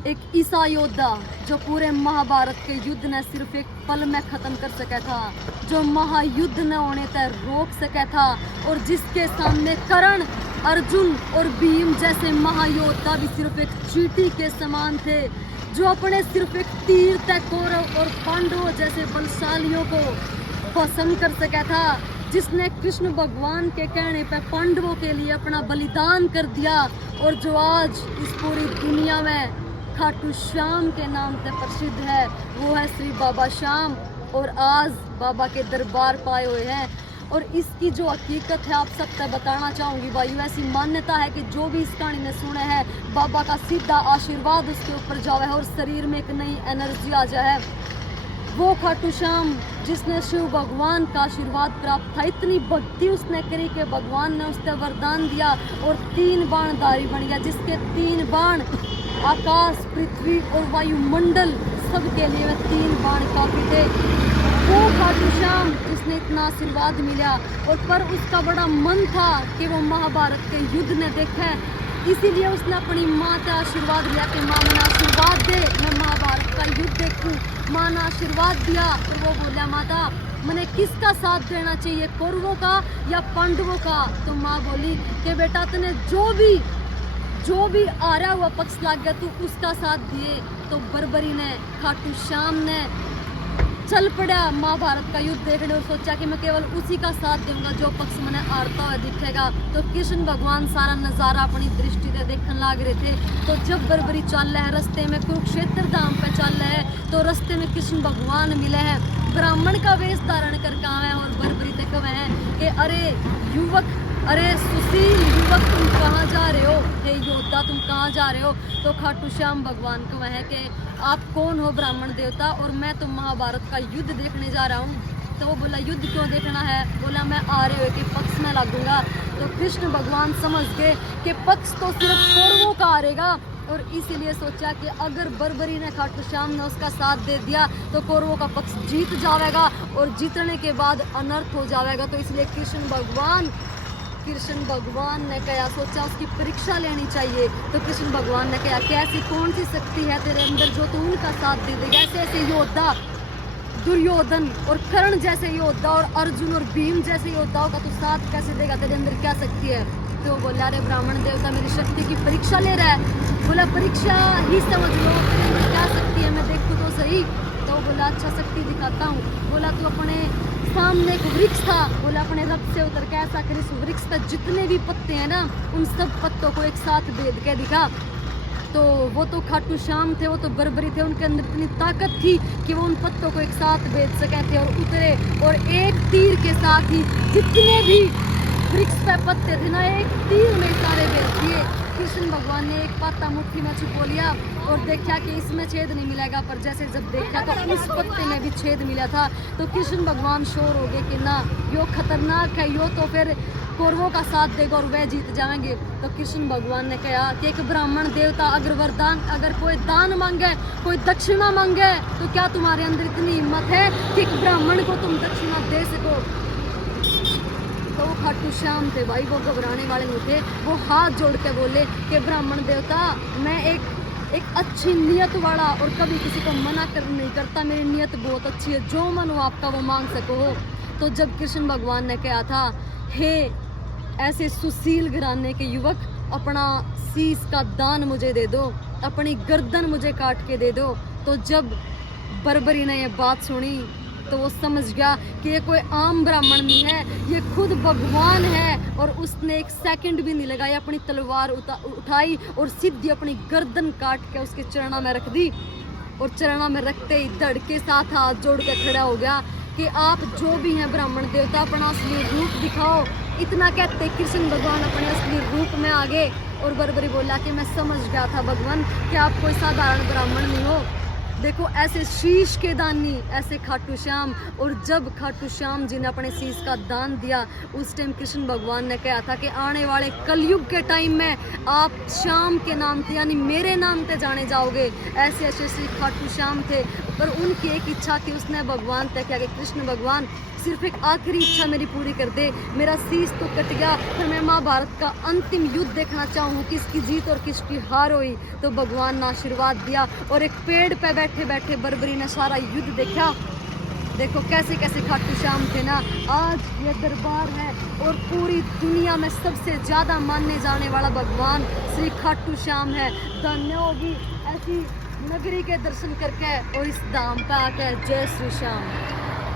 एक ईसा योद्धा जो पूरे महाभारत के युद्ध ने सिर्फ एक पल में खत्म कर सका था, जो महायुद्ध न होने तक रोक सका था, और जिसके सामने कर्ण, अर्जुन और भीम जैसे महायोद्धा भी सिर्फ एक चींटी के समान थे, जो अपने सिर्फ एक तीर तक कौरव और पांडवों जैसे बलशालियों को पसंद कर सका था, जिसने कृष्ण भगवान के कहने पर पांडवों के लिए अपना बलिदान कर दिया, और जो आज इस पूरी दुनिया में खाटू श्याम के नाम से प्रसिद्ध है, वो है श्री बाबा श्याम। और आज बाबा के दरबार पाए हुए हैं, और इसकी जो हकीकत है आप सब तक बताना चाहूँगी भाई। ऐसी मान्यता है कि जो भी इस कहानी में सुने हैं, बाबा का सीधा आशीर्वाद उसके ऊपर जावे है और शरीर में एक नई एनर्जी आ जाए। वो खाटू श्याम जिसने शिव भगवान का आशीर्वाद प्राप्त था, इतनी भक्ति उसने करी कि भगवान ने उसको वरदान दिया और 3 बाणधारी बन गया, जिसके 3 बाण आकाश, पृथ्वी और वायुमंडल सबके लिए 3 बाण काफी थे। वो खाटू श्याम जिसने इतना आशीर्वाद मिला, और पर उसका बड़ा मन था कि वो महाभारत के युद्ध ने देखा, इसीलिए उसने अपनी माँ का आशीर्वाद लिया कि माँ मुझे आशीर्वाद दे, मैं महाभारत का युद्ध देखूं। माँ ने आशीर्वाद दिया, और वो बोला माता मैंने किसका साथ देना चाहिए, कौरवों का या पांडवों का? तो माँ बोली कि बेटा तूने जो भी आ रहा हुआ पक्ष लग गया, तू उसका साथ दिए। तो बर्बरी ने, खाटू श्याम ने चल पड़ा महाभारत का युद्ध देखने, और सोचा कि मैं केवल उसी का साथ दूंगा जो पक्ष मैंने हारता हुआ दिखेगा। तो कृष्ण भगवान सारा नज़ारा अपनी दृष्टि से देखने लग रहे थे। तो जब बर्बरी चल रहा है, रास्ते में कुरुक्षेत्र धाम पे चल रहा है, तो रास्ते में कृष्ण भगवान मिले हैं, ब्राह्मण का वेश धारण करके आए हैं, और बर्बरी तक हैं कि अरे युवक, अरे सुशील युवक, तुम कहाँ जा रहे हो? हे योद्धा, तुम कहाँ जा रहे हो? तो खाटू श्याम भगवान को है कि आप कौन हो ब्राह्मण देवता? और मैं तो महाभारत का युद्ध देखने जा रहा हूँ। तो वो बोला युद्ध क्यों देखना है? बोला मैं आ रहे हो के पक्ष में लगूंगा। तो कृष्ण भगवान समझ गए कि पक्ष तो सिर्फ कौरवों का हारेगा, और इसीलिए सोचा कि अगर बर्बरी ने, खाटू श्याम ने उसका साथ दे दिया तो कौरवों का पक्ष जीत जाएगा, और जीतने के बाद अनर्थ हो जाएगा। तो इसलिए कृष्ण भगवान ने क्या सोचा, उसकी परीक्षा लेनी चाहिए। तो कृष्ण भगवान ने कहा कि ऐसी कौन सी शक्ति है तेरे अंदर जो तू उनका साथ दे देगा? ऐसे ऐसे योद्धा, दुर्योधन और कर्ण जैसे योद्धा और अर्जुन और भीम जैसे योद्धाओं का तू साथ कैसे देगा? तेरे अंदर क्या शक्ति है? तो बोला अरे ब्राह्मण देवता मेरी शक्ति की परीक्षा ले रहा है। बोला परीक्षा ही समझ लो, क्या शक्ति है मैं देखूँ तो सही। तो बोला अच्छा शक्ति दिखाता हूँ। बोला तू अपने सामने एक वृक्ष था, बोला अपने रथ से उतर के ऐसा कर इस वृक्ष पर जितने भी पत्ते हैं ना, उन सब पत्तों को एक साथ भेद के दिखा। तो वो तो खाटू श्याम थे, वो तो बर्बरी थे, उनके अंदर इतनी ताकत थी कि वो उन पत्तों को एक साथ भेद सके थे, और उतरे, और एक तीर के साथ ही जितने भी वृक्ष पे पत्ते थे ना, एक तीर में सारे भेद दिए। कृष्ण भगवान ने एक पत्ता मुट्ठी में छुपो लिया और देखा कि इसमें छेद नहीं मिलेगा, पर जैसे जब देखा तो उस पत्ते में भी छेद मिला था। तो कृष्ण भगवान शोर हो गए कि ना यो खतरनाक है, यो तो फिर कौरवों का साथ देगा और वह जीत जाएंगे। तो कृष्ण भगवान ने कहा कि एक ब्राह्मण देवता अगर वरदान, अगर कोई दान मांगे, कोई दक्षिणा मांगे, तो क्या तुम्हारे अंदर इतनी हिम्मत है कि एक ब्राह्मण को तुम दक्षिणा दे सको? तो वो खाटू श्याम थे भाई, वो घबराने वाले नहीं थे। वो हाथ जोड़ के बोले कि ब्राह्मण देवता मैं एक अच्छी नियत वाला, और कभी किसी को मना नहीं करता, मेरी नियत बहुत अच्छी है, जो मन हो आपका वो मांग सको। तो जब कृष्ण भगवान ने कहा था हे ऐसे सुशील घराने के युवक, अपना शीश का दान मुझे दे दो, अपनी गर्दन मुझे काट के दे दो। तो जब बर्बरी ने ये बात सुनी तो वो समझ गया कि ये कोई आम ब्राह्मण नहीं है, ये खुद भगवान है। और उसने एक सेकंड भी नहीं लगाया, अपनी तलवार उठाई और सीधी अपनी गर्दन काट के उसके चरणों में रख दी, और चरणों में रखते ही धड़ के साथ हाथ जोड़ के खड़ा हो गया कि आप जो भी हैं ब्राह्मण देवता, अपना असली रूप दिखाओ। इतना कहते कृष्ण भगवान अपने असली रूप में आ गए, और बर्बरी बोला कि मैं समझ गया था भगवान कि आप कोई साधारण ब्राह्मण नहीं हो, देखो ऐसे शीश के दानी, ऐसे खाटू श्याम। और जब खाटू श्याम जी ने अपने शीश का दान दिया, उस टाइम कृष्ण भगवान ने कहा था कि आने वाले कलयुग के टाइम में आप श्याम के नाम से यानी मेरे नाम से जाने जाओगे। ऐसे ऐसे श्री खाटू श्याम थे। पर उनकी एक इच्छा थी, उसने भगवान से कहा कि कृष्ण भगवान सिर्फ एक आखिरी इच्छा मेरी पूरी कर दे। मेरा शीश तो कट गया, पर मैं महाभारत का अंतिम युद्ध देखना चाहूँ, किसकी जीत और किसकी हार हुई। तो भगवान ने आशीर्वाद दिया और एक पेड़ पे बैठे बैठे बर्बरी ने सारा युद्ध देखा। देखो कैसे कैसे खाटू श्याम थे ना। आज ये दरबार है और पूरी दुनिया में सबसे ज्यादा मानने जाने वाला भगवान श्री खाटू श्याम है। धन्य होगी ऐसी नगरी के दर्शन करके और इस धाम पे आकर। जय श्री श्याम।